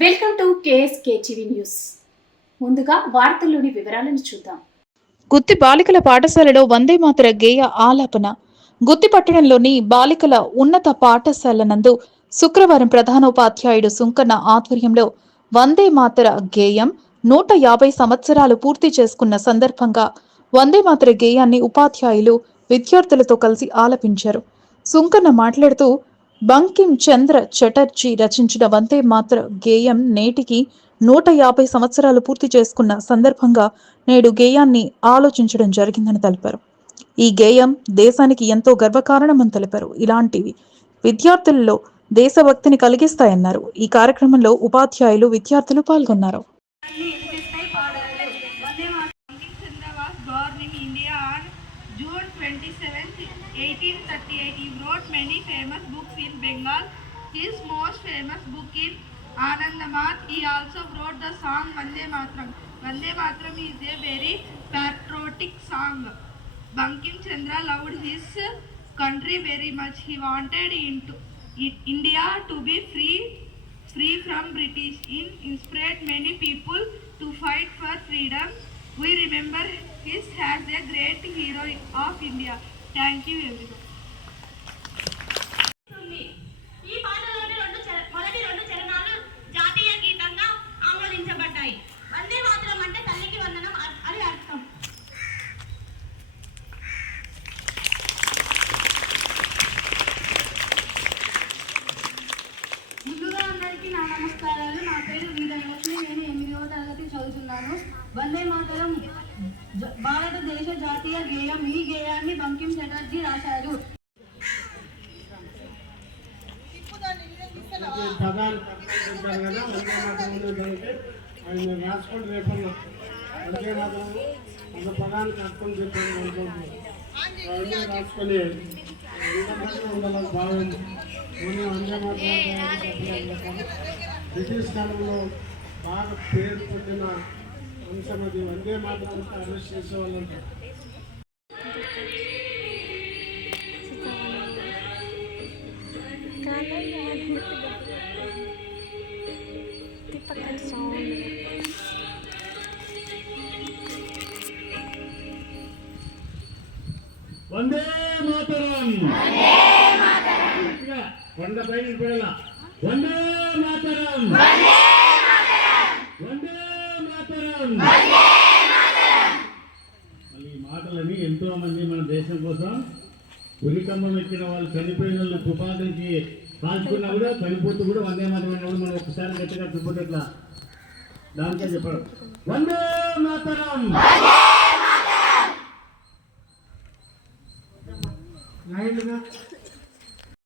Welcome to KSK TV news. ముందుగా వార్తల్లోని వివరాలను చూద్దాం. గుత్తి బాలికల పాఠశాలలో వందే మాతర గేయ ఆలాపన. గుత్తి పట్టణంలోని బాలికల ఉన్నత పాఠశాల నందు శుక్రవారం ప్రధానోపాధ్యాయుడు సుంకన్న ఆధ్వర్యంలో వందే మాతర గేయం నూట యాభై సంవత్సరాలు పూర్తి చేసుకున్న సందర్భంగా వందే మాతర గేయాన్ని ఉపాధ్యాయులు విద్యార్థులతో కలిసి ఆలపించారు. సుంకన్న మాట్లాడుతూ బంకిం చంద్ర చటర్జీ రచించిన వందే మాత్ర గేయం నేటికి నూట యాభై సంవత్సరాలు పూర్తి చేసుకున్న సందర్భంగా నేడు గేయాన్ని ఆలోచించడం జరిగిందని తెలిపారు. ఈ గేయం దేశానికి ఎంతో గర్వకారణమని తెలిపారు. ఇలాంటివి విద్యార్థులలో దేశభక్తిని కలిగిస్తాయన్నారు. ఈ కార్యక్రమంలో ఉపాధ్యాయులు విద్యార్థులు పాల్గొన్నారు. June 27, 1838. He wrote many famous books in Bengal. His most famous book is Anandamath. He also wrote the song Vande Matram. Vande Matram is a very patriotic song. Bankim Chandra loved his country very much. He wanted into India to be free free from British. He inspired many people to fight for freedom. We remember his as a great hero of India. You everyone. ఉంది. ఈ పాటలోని రెండు చర- మొదటి రెండు చరణాలు జాతీయ గీతంగా ఆమోదించబడ్డాయి. వందే మాతరం అంటే తల్లికి వందనం అని అర్థం. ముందుగా అందరికీ నా నమస్కారాలు. నా పేరు వీరలక్ష్మి నేను ఎనిమిదవ తరగతి చదువుతున్నాను. వందే మాతరం భారతదేశ జాతీయ గేయం ఈ గేయాన్ని బంకిం చటర్జీ రాశారు పదాలు పట్టుకుంటారు కదా వందే మాత్రం చదివితే ఆయన రాసుకొని రేపన్నా వందే మాత్రం ఒక పదానికి అర్థం చెప్పాను అనుకుంటున్నాను అవన్నీ రాసుకొని ఇంతమంది ఉండాలని బాగుంది ఓన్లీ వందే మాత్రం బ్రిటిష్ కాలంలో బాగా పేరు పొందిన అంశం అది వందే మాత్రం అరెస్ట్ చేసేవాళ్ళంట. వందే మాతరం. కొండ పైన వందే మాతరం. వందే మళ్ళీ ఈ మాటలని ఎంతో మంది మన దేశం కోసం ఉరికంబం ఎక్కిన వాళ్ళు చనిపోయిన వాళ్ళు తుపాకులకి కాల్చుకున్నా కూడా చనిపోతూ కూడా వందే మాతరం అన్నప్పుడు మనం ఒకసారి గట్టిగా తుప్పటి ఇట్లా దానికే చెప్పడం. వందే మాతరం. లైన్గా